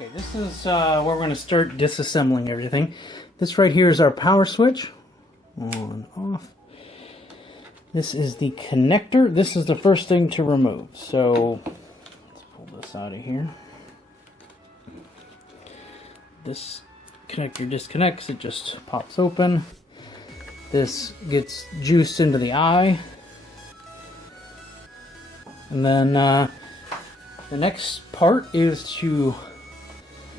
Okay, this is where we're going to start disassembling everything. This right here is our power switch. On, off. This is the connector. This is the first thing to remove. So, let's pull this out of here. This connector disconnects. It just pops open. This gets juice into the eye. And then the next part is to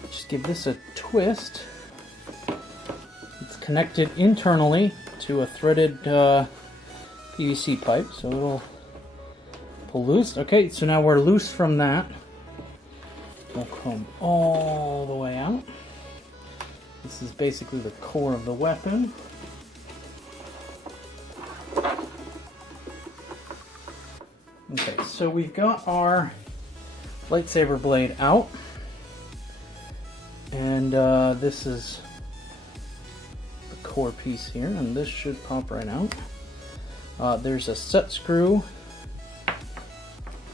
just give this a twist. It's connected internally to a threaded PVC pipe, so it'll pull loose. Okay, so now we're loose from that. We'll come all the way out. This is basically the core of the weapon. Okay, so we've got our lightsaber blade out, and this is the core piece here, and this should pop right out. There's a set screw.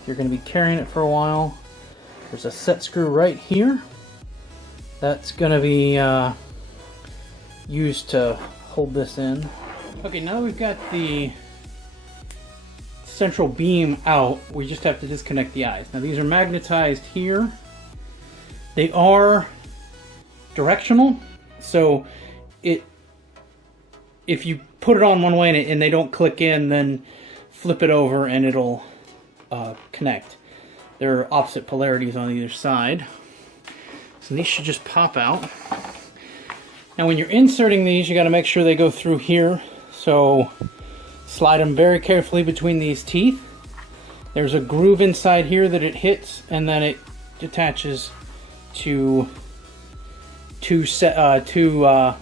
You're going to be carrying it for a while. There's a set screw right here. That's going to be used to hold this in. Okay, now that we've got the central beam out, we just have to disconnect the eyes. Now these are magnetized here. They are directional, so if you put it on one way and they don't click in, then flip it over and it'll connect. There are opposite polarities on either side. So these should just pop out. Now when you're inserting these, you got to make sure they go through here. So slide them very carefully between these teeth. There's a groove inside here that it hits, and then it attaches to two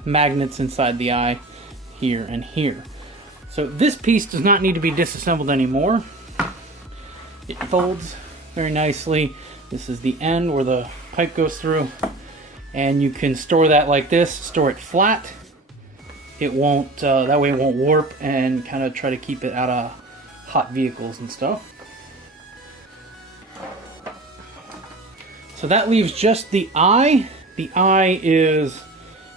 magnets inside the eye, here and here. So this piece does not need to be disassembled anymore. It folds very nicely. This is the end where the pipe goes through, and you can store that like this. Store it flat. It won't, that way it won't warp, and kind of try to keep it out of hot vehicles and stuff. So that leaves just the eye. The eye is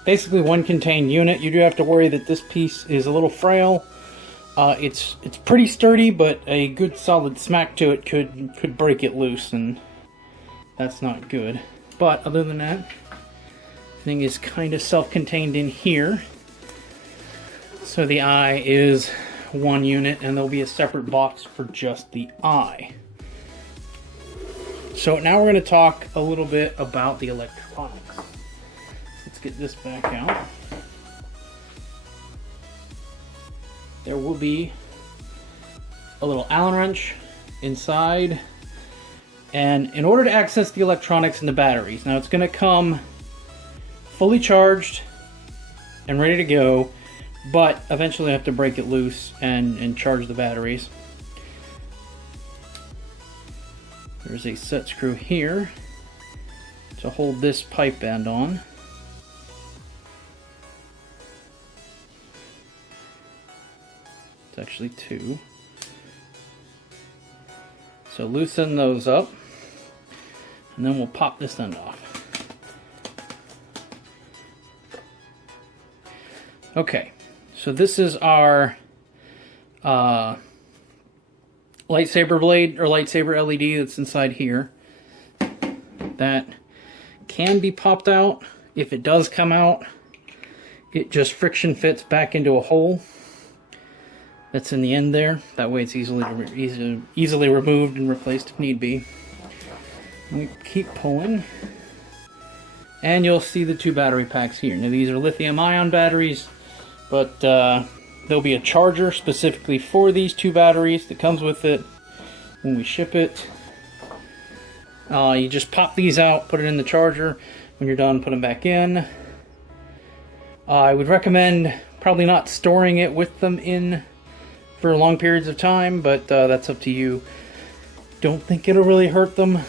basically one contained unit. You do have to worry that this piece is a little frail. It's pretty sturdy, but a good solid smack to it could break it loose, and that's not good. But other than that, the thing is kind of self-contained in here. So the eye is one unit, and there'll be a separate box for just the eye. So now we're going to talk a little bit about the electronics. Let's get this back out. There will be a little Allen wrench inside, and in order to access the electronics and the batteries, now it's going to come fully charged and ready to go, but eventually I have to break it loose and charge the batteries. There's a set screw here to hold this pipe end on. It's actually two. So loosen those up, and then we'll pop this end off. Okay. So this is our lightsaber blade, or lightsaber LED that's inside here. That can be popped out. If it does come out, it just friction fits back into a hole that's in the end there. That way it's easily removed and replaced if need be. And we keep pulling, and you'll see the two battery packs here. Now these are lithium-ion batteries, but there'll be a charger specifically for these two batteries that comes with it when we ship it. You just pop these out, put it in the charger. When you're done, put them back in. I would recommend probably not storing it with them in for long periods of time, but that's up to you. Don't think it'll really hurt them,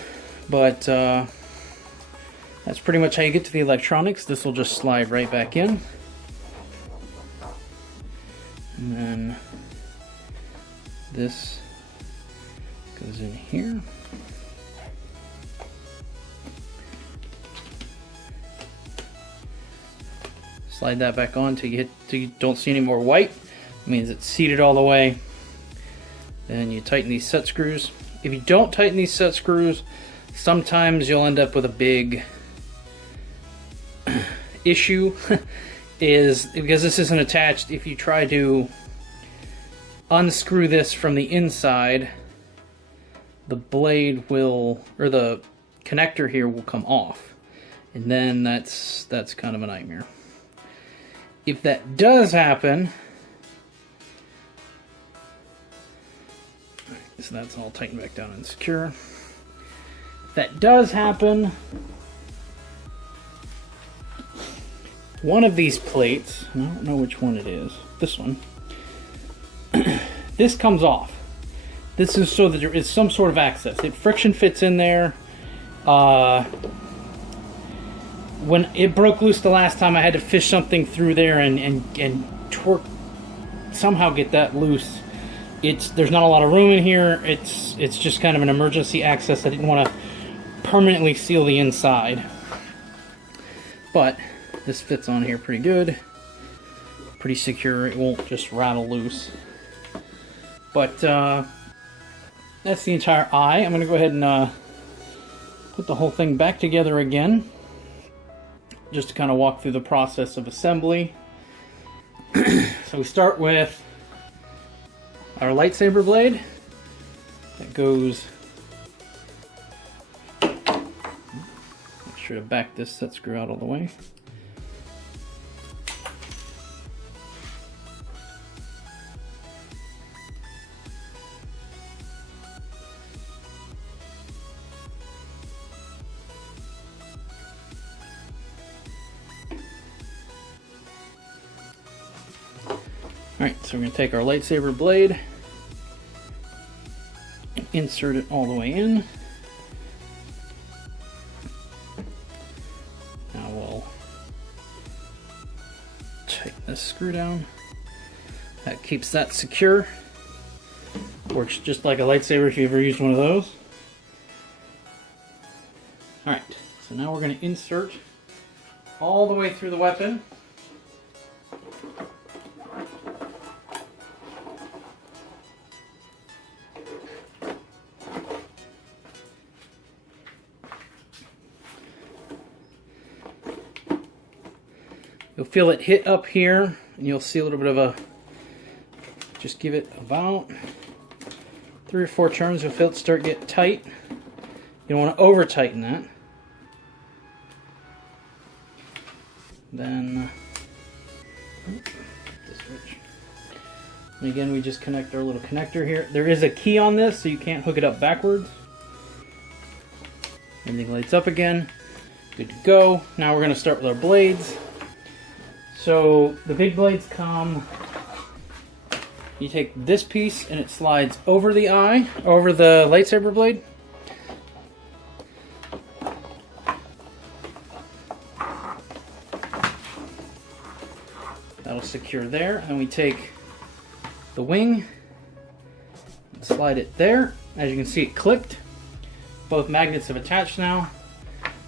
but that's pretty much how you get to the electronics. This will just slide right back in. And then this goes in here. Slide that back on till you don't see any more white. It means it's seated all the way. Then you tighten these set screws. If you don't tighten these set screws, sometimes you'll end up with a big issue. Is because this isn't attached. If you try to unscrew this from the inside, the blade will, or the connector here will come off, and then that's kind of a nightmare. If that does happen, so that's all tightened back down and secure. If that does happen, one of these plates, I don't know which one it is, this one, this comes off. This is so that there is some sort of access. It friction fits in there. When it broke loose the last time, I had to fish something through there and torque, somehow get that loose. There's not a lot of room in here. It's just kind of an emergency access. I didn't want to permanently seal the inside. But this fits on here pretty good. Pretty secure. It won't just rattle loose. But that's the entire eye. I'm going to go ahead and put the whole thing back together again, just to kind of walk through the process of assembly. So we start with our lightsaber blade. That goes... Make sure to back this set screw out all the way. Alright, so we're going to take our lightsaber blade, insert it all the way in. Now we'll tighten this screw down. That keeps that secure. Works just like a lightsaber if you ever used one of those. Alright, so now we're going to insert all the way through the weapon. You'll feel it hit up here, and you'll see a little bit of a, just give it about 3 or 4 turns, you'll feel it start getting tight. You don't want to over tighten that. Then, and again, we just connect our little connector here. There is a key on this, so you can't hook it up backwards. Everything lights up again. Good to go. Now we're going to start with our blades. So the big blades come, you take this piece and it slides over the eye, over the lightsaber blade. That'll secure there. And we take the wing and slide it there. As you can see, it clicked. Both magnets have attached now.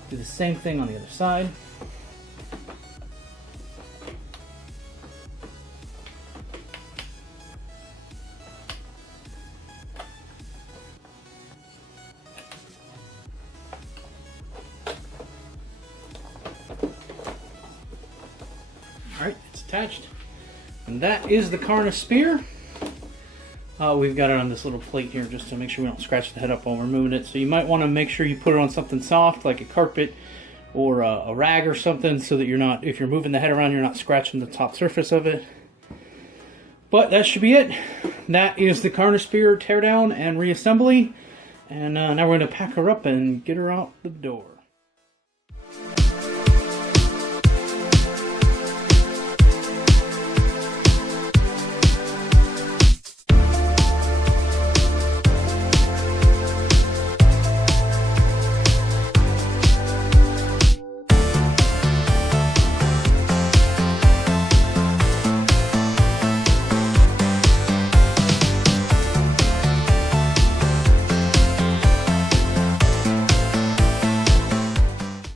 Do the same thing on the other side. Alright, it's attached. And that is the Karna Spear. We've got it on this little plate here just to make sure we don't scratch the head up while we're moving it. So you might want to make sure you put it on something soft like a carpet or a rag or something so that you're not, if you're moving the head around, you're not scratching the top surface of it. But that should be it. That is the Karna Spear teardown and reassembly. And now we're going to pack her up and get her out the door.